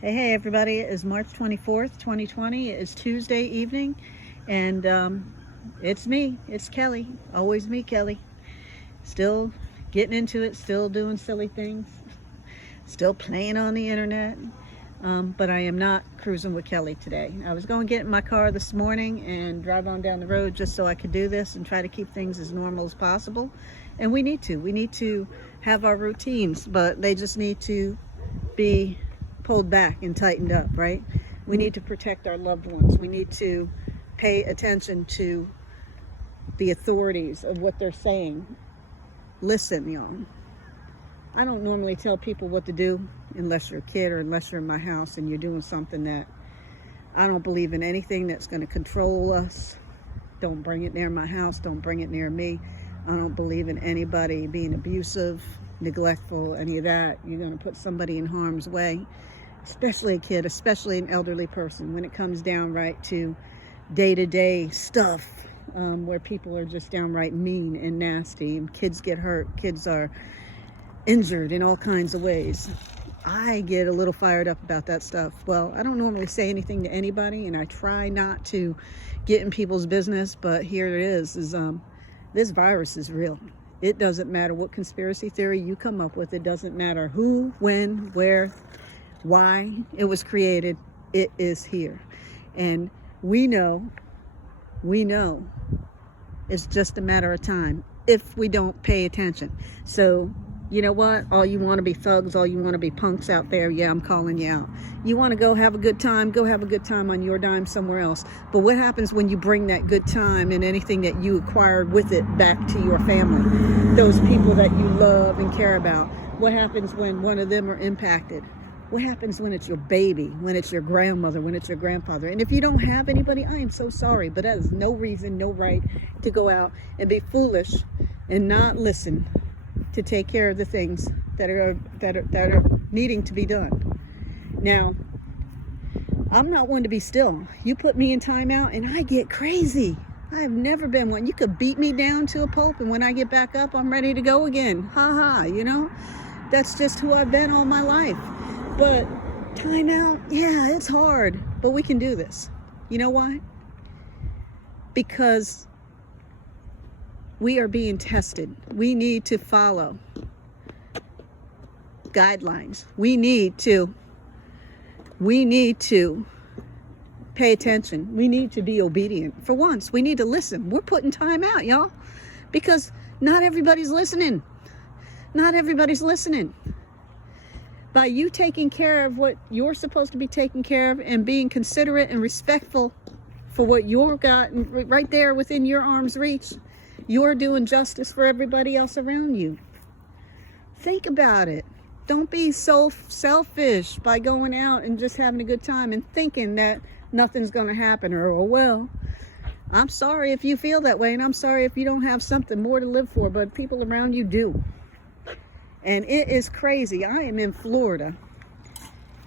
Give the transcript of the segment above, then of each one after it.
Hey everybody, it is March 24th, 2020. It is Tuesday evening, and it's me, it's Kelly, always me, Kelly. Still getting into it, still doing silly things, still playing on the internet, but I am not cruising with Kelly today. I was going to get in my car this morning and drive on down the road just so I could do this and try to keep things as normal as possible. And we need to have our routines, but they just need to be pulled back and tightened up, right? We need to protect our loved ones. We need to pay attention to the authorities of what they're saying. Listen, y'all. I don't normally tell people what to do unless you're a kid or unless you're in my house and you're doing something that I don't believe in anything that's going to control us. Don't bring it near my house. Don't bring it near me. I don't believe in anybody being abusive, neglectful, any of that. You're going to put somebody in harm's way, especially a kid, especially an elderly person, when it comes down right to day-to-day stuff where people are just downright mean and nasty and kids get hurt, kids are injured in all kinds of ways. I get a little fired up about that stuff. Well, I don't normally say anything to anybody, and I try not to get in people's business, but here it is this virus is real. It doesn't matter what conspiracy theory you come up with. It doesn't matter who, when, where, why it was created. It is here. And we know it's just a matter of time if we don't pay attention. So you know what? All you want to be thugs, all you want to be punks out there, yeah, I'm calling you out. You want to go have a good time, go have a good time on your dime somewhere else. But what happens when you bring that good time and anything that you acquired with it back to your family? Those people that you love and care about. What happens when one of them are impacted? What happens when it's your baby, when it's your grandmother, when it's your grandfather? And if you don't have anybody, I am so sorry, but that is no reason, no right to go out and be foolish and not listen to take care of the things that are needing to be done. Now, I'm not one to be still. You put me in timeout and I get crazy. I have never been one. You could beat me down to a pulp, and when I get back up, I'm ready to go again. Ha ha, you know? That's just who I've been all my life. But timeout, yeah, it's hard, but we can do this. You know why? Because we are being tested. We need to follow guidelines. We need to pay attention. We need to be obedient. For once, we need to listen. We're putting time out, y'all, because not everybody's listening. Not everybody's listening. By you taking care of what you're supposed to be taking care of and being considerate and respectful for what you've got right there within your arm's reach, you're doing justice for everybody else around you. Think about it. Don't be so selfish by going out and just having a good time and thinking that nothing's going to happen, or, oh, well, I'm sorry if you feel that way, and I'm sorry if you don't have something more to live for, but people around you do. And it is crazy. I am in Florida,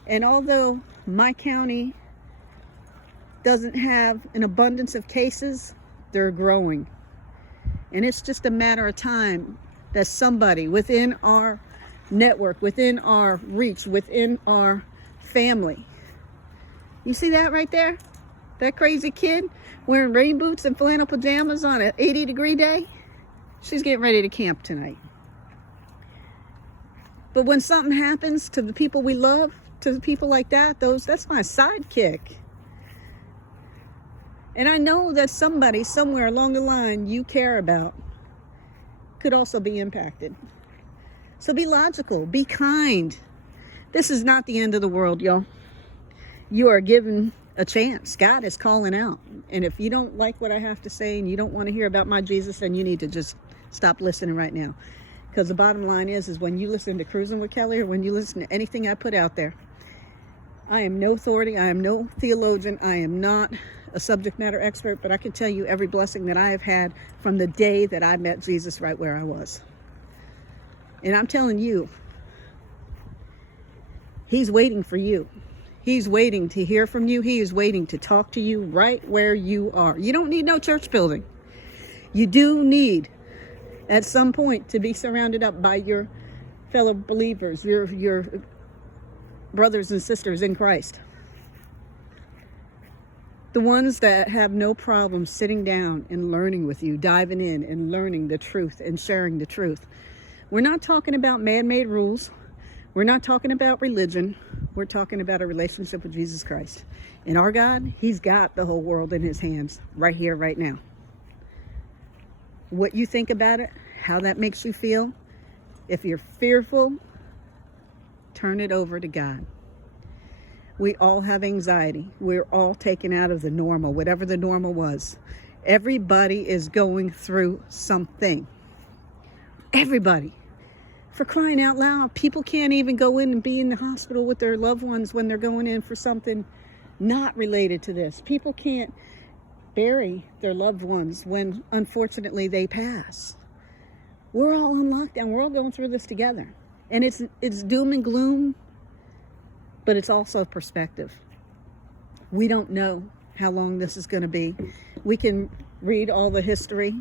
and although my county doesn't have an abundance of cases, they're growing. And it's just a matter of time that somebody within our network, within our reach, within our family. You see that right there? That crazy kid wearing rain boots and flannel pajamas on an 80-degree day? She's getting ready to camp tonight. But when something happens to the people we love, to the people like that, that's my sidekick. And I know that somebody somewhere along the line you care about could also be impacted. So be logical, be kind. This is not the end of the world, y'all. You are given a chance. God is calling out. And if you don't like what I have to say and you don't want to hear about my Jesus, then you need to just stop listening right now. Because the bottom line is when you listen to Cruising with Kelly, or when you listen to anything I put out there, I am no authority. I am no theologian. I am not a subject matter expert, but I can tell you every blessing that I have had from the day that I met Jesus right where I was. And I'm telling you, he's waiting for you. He's waiting to hear from you. He is waiting to talk to you right where you are. You don't need no church building. You do need, at some point, to be surrounded up by your fellow believers, your brothers and sisters in Christ. The ones that have no problem sitting down and learning with you, diving in and learning the truth and sharing the truth. We're not talking about man-made rules. We're not talking about religion. We're talking about a relationship with Jesus Christ. And our God, he's got the whole world in his hands right here, right now. What you think about it, how that makes you feel, if you're fearful, turn it over to God. We all have anxiety. We're all taken out of the normal, whatever the normal was. Everybody is going through something. Everybody. For crying out loud, people can't even go in and be in the hospital with their loved ones when they're going in for something not related to this. People can't bury their loved ones when, unfortunately, they pass. We're all on lockdown. We're all going through this together. And it's doom and gloom, but it's also perspective. We don't know how long this is going to be. We can read all the history,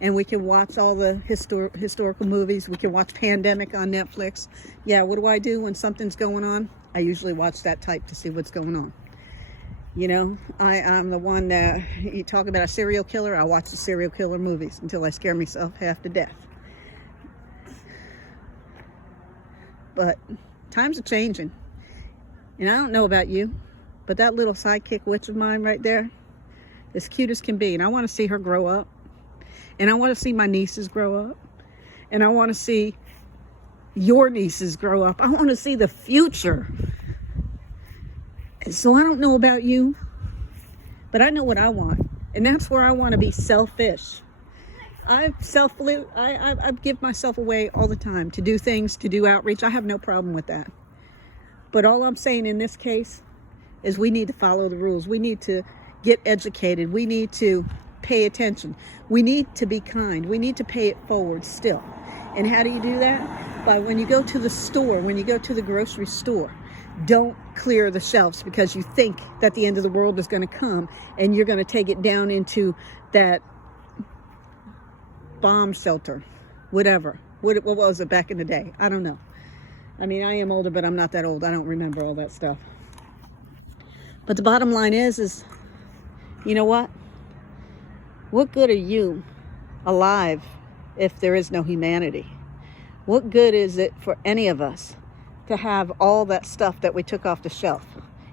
and we can watch all the historical movies. We can watch Pandemic on Netflix. Yeah, what do I do when something's going on? I usually watch that type to see what's going on. You know, I'm the one that, you talk about a serial killer, I watch the serial killer movies until I scare myself half to death. But times are changing. And I don't know about you, but that little sidekick witch of mine right there, as cute as can be. And I want to see her grow up. And I want to see my nieces grow up. And I want to see your nieces grow up. I want to see the future. And so I don't know about you, but I know what I want. And that's where I want to be selfish. I give myself away all the time to do things, to do outreach. I have no problem with that. But all I'm saying in this case is we need to follow the rules. We need to get educated. We need to pay attention. We need to be kind. We need to pay it forward still. And how do you do that? By when you go to the store, when you go to the grocery store, don't clear the shelves because you think that the end of the world is going to come and you're going to take it down into that bomb shelter, whatever. What was it back in the day? I don't know. I mean, I am older, but I'm not that old. I don't remember all that stuff. But the bottom line is, you know what? What good are you alive if there is no humanity? What good is it for any of us to have all that stuff that we took off the shelf?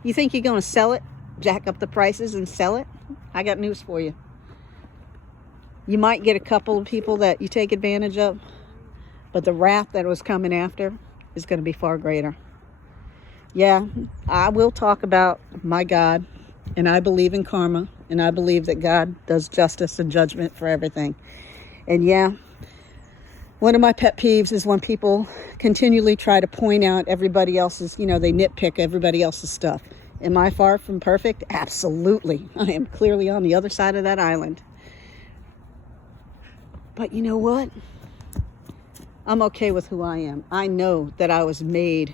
You think you're going to sell it, jack up the prices and sell it? I got news for you. You might get a couple of people that you take advantage of, but the wrath that was coming after is going to be far greater. Yeah, I will talk about my God, and I believe in karma, and I believe that God does justice and judgment for everything. And yeah, one of my pet peeves is when people continually try to point out everybody else's, they nitpick everybody else's stuff. Am I far from perfect? Absolutely. I am clearly on the other side of that island. But you know what? I'm okay with who I am. I know that I was made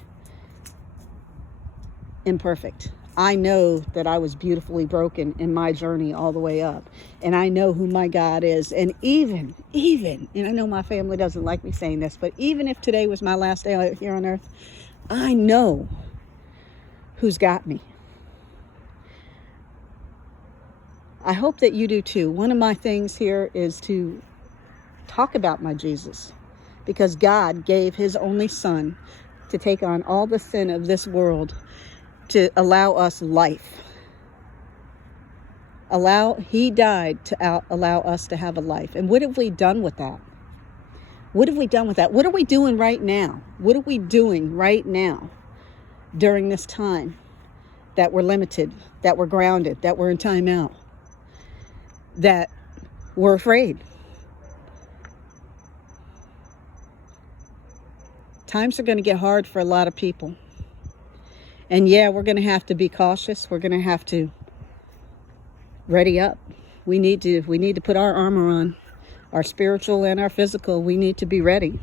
imperfect. I know that I was beautifully broken in my journey all the way up. And I know who my God is. And even, and I know my family doesn't like me saying this, but even if today was my last day here on earth, I know who's got me. I hope that you do too. One of my things here is to talk about my Jesus, because God gave his only son to take on all the sin of this world to allow us life. He died to allow us to have a life. And what have we done with that? What have we done with that? What are we doing right now? What are we doing right now during this time that we're limited, that we're grounded, that we're in timeout, that we're afraid? Times are going to get hard for a lot of people. And yeah, we're going to have to be cautious. We're going to have to ready up. We need to put our armor on, our spiritual and our physical. We need to be ready,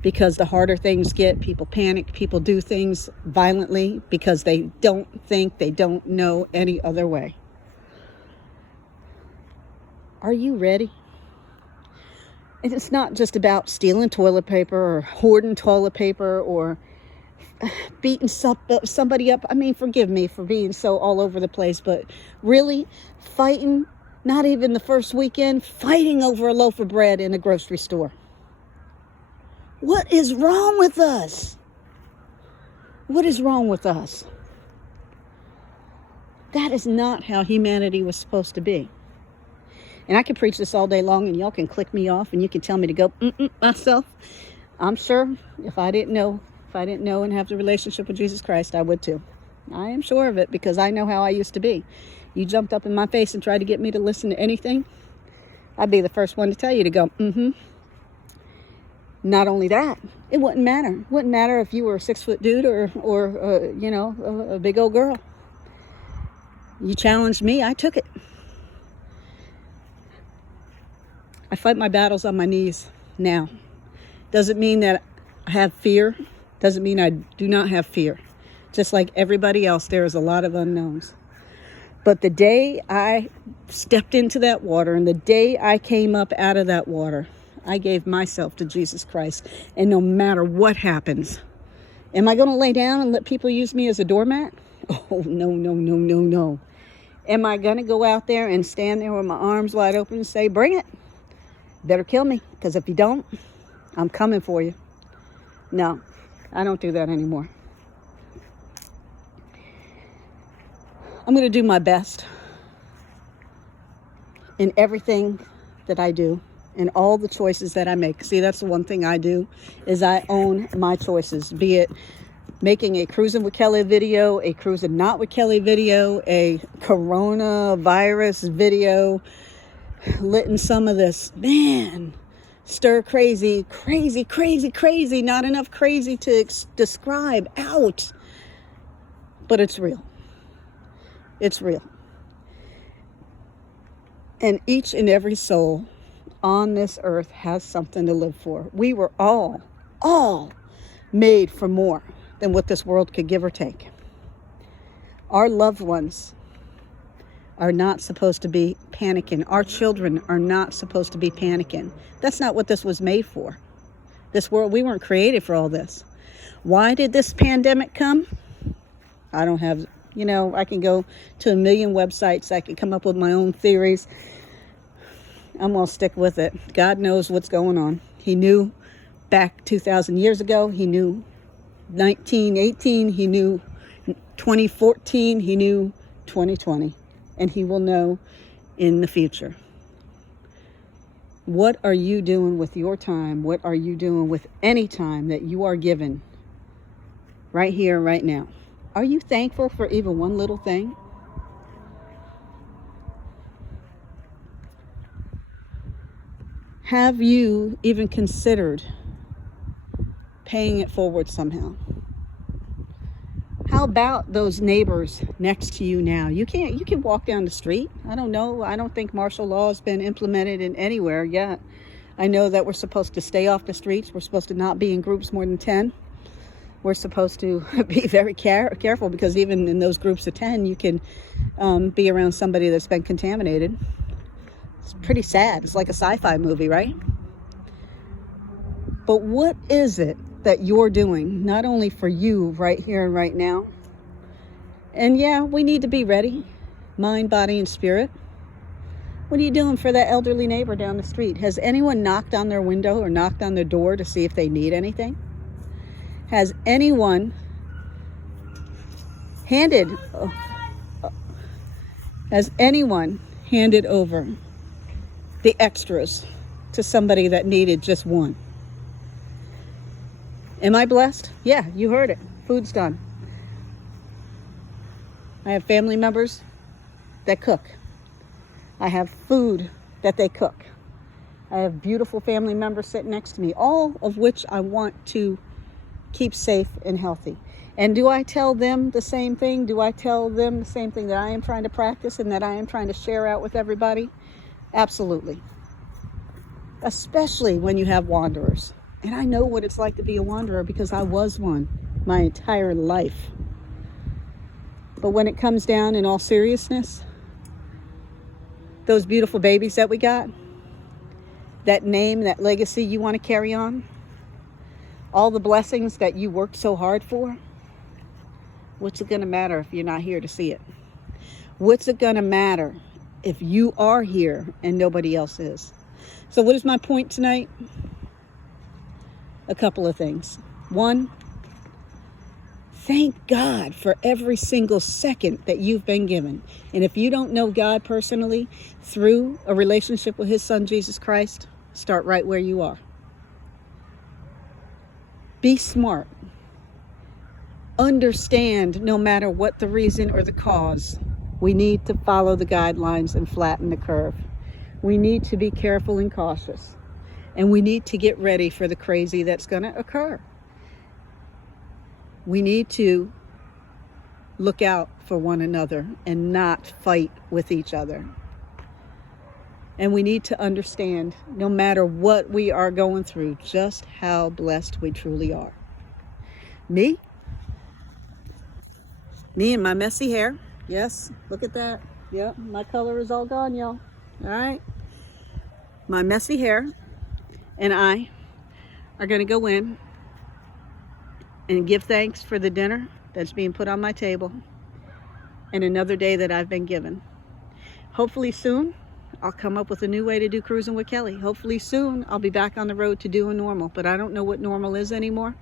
because the harder things get, people panic, people do things violently because they don't think, they don't know any other way. Are you ready? And it's not just about stealing toilet paper or hoarding toilet paper or beating somebody up. I mean, forgive me for being so all over the place, but really fighting, not even the first weekend, fighting over a loaf of bread in a grocery store. What is wrong with us? What is wrong with us? That is not how humanity was supposed to be. And I can preach this all day long, and y'all can click me off, and you can tell me to go myself. I'm sure if I didn't know and have the relationship with Jesus Christ, I would too. I am sure of it, because I know how I used to be. You jumped up in my face and tried to get me to listen to anything, I'd be the first one to tell you to go, Not only that, it wouldn't matter. It wouldn't matter if you were a 6-foot dude or a big old girl. You challenged me, I took it. I fight my battles on my knees now. Doesn't mean that I have fear. Doesn't mean I do not have fear. Just like everybody else, there is a lot of unknowns. But the day I stepped into that water, and the day I came up out of that water, I gave myself to Jesus Christ. And no matter what happens, am I going to lay down and let people use me as a doormat? Oh, no. Am I going to go out there and stand there with my arms wide open and say, bring it? Better kill me, because if you don't, I'm coming for you. No, I don't do that anymore. I'm going to do my best in everything that I do and all the choices that I make. See, that's the one thing I do, is I own my choices, be it making a Cruising with Kelly video, a Cruising Not with Kelly video, a coronavirus video, letting some of this, stir crazy, not enough crazy to describe out. But it's real. It's real. And each and every soul on this earth has something to live for. We were all made for more than what this world could give or take. Our loved ones are not supposed to be panicking. Our children are not supposed to be panicking. That's not what this was made for. This world, we weren't created for all this. Why did this pandemic come? I don't have, I can go to a million websites. I can come up with my own theories. I'm going to stick with it. God knows what's going on. He knew back 2,000 years ago. He knew 1918. He knew 2014. He knew 2020. And he will know in the future. What are you doing with your time? What are you doing with any time that you are given right here, right now? Are you thankful for even one little thing? Have you even considered paying it forward somehow? How about those neighbors next to you now? You can walk down the street. I don't know. I don't think martial law has been implemented in anywhere yet. I know that we're supposed to stay off the streets. We're supposed to not be in groups more than 10. We're supposed to be very careful, because even in those groups of 10, you can be around somebody that's been contaminated. It's pretty sad. It's like a sci-fi movie, right? But what is it that you're doing, not only for you right here and right now? And yeah, we need to be ready, mind, body, and spirit. What are you doing for that elderly neighbor down the street? Has anyone knocked on their window or knocked on their door to see if they need anything? Has anyone handed over the extras to somebody that needed just one? Am I blessed? Yeah, you heard it. Food's done. I have family members that cook. I have food that they cook. I have beautiful family members sitting next to me, all of which I want to keep safe and healthy. And do I tell them the same thing? Do I tell them the same thing that I am trying to practice and that I am trying to share out with everybody? Absolutely. Especially when you have wanderers. And I know what it's like to be a wanderer, because I was one my entire life. But when it comes down, in all seriousness, those beautiful babies that we got, that name, that legacy you want to carry on, all the blessings that you worked so hard for, what's it going to matter if you're not here to see it? What's it going to matter if you are here and nobody else is? So what is my point tonight? A couple of things. One, thank God for every single second that you've been given. And if you don't know God personally through a relationship with his son, Jesus Christ, start right where you are. Be smart. Understand, no matter what the reason or the cause, we need to follow the guidelines and flatten the curve. We need to be careful and cautious. And we need to get ready for the crazy that's going to occur. We need to look out for one another and not fight with each other. And we need to understand, no matter what we are going through, just how blessed we truly are. Me and my messy hair. Yes, look at that. Yep, my color is all gone, y'all. All right. My messy hair and I are going to go in and give thanks for the dinner that's being put on my table and another day that I've been given. Hopefully soon, I'll come up with a new way to do Cruising with Kelly. Hopefully soon, I'll be back on the road to doing normal, but I don't know what normal is anymore,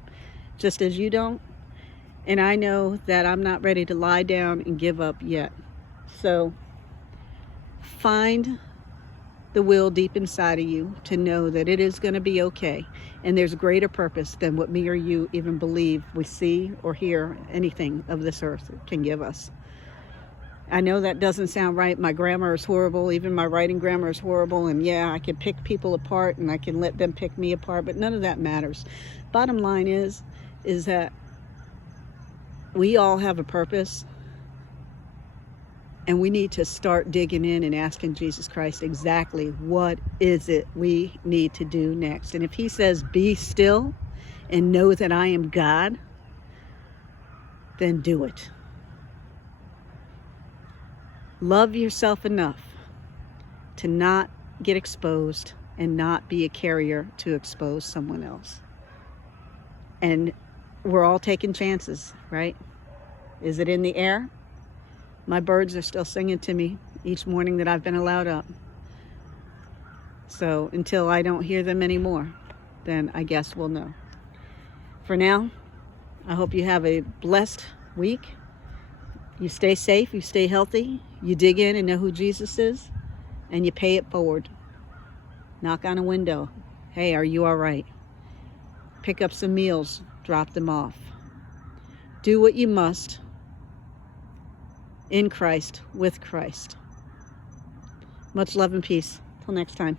just as you don't. And I know that I'm not ready to lie down and give up yet. So find the will deep inside of you to know that it is going to be okay. And there's greater purpose than what me or you even believe we see or hear anything of this earth can give us. I know that doesn't sound right. My grammar is horrible. Even my writing grammar is horrible. And yeah, I can pick people apart and I can let them pick me apart, but none of that matters. Bottom line is that we all have a purpose, and we need to start digging in and asking Jesus Christ exactly what is it we need to do next. And if he says, be still and know that I am God, then do it. Love yourself enough to not get exposed and not be a carrier to expose someone else. And we're all taking chances, right? Is it in the air? My birds are still singing to me each morning that I've been allowed up. So until I don't hear them anymore, then I guess we'll know. For now, I hope you have a blessed week. You stay safe, you stay healthy, you dig in and know who Jesus is, and you pay it forward. Knock on a window. Hey, are you all right? Pick up some meals, drop them off. Do what you must in Christ, with Christ. Much love and peace. Till next time.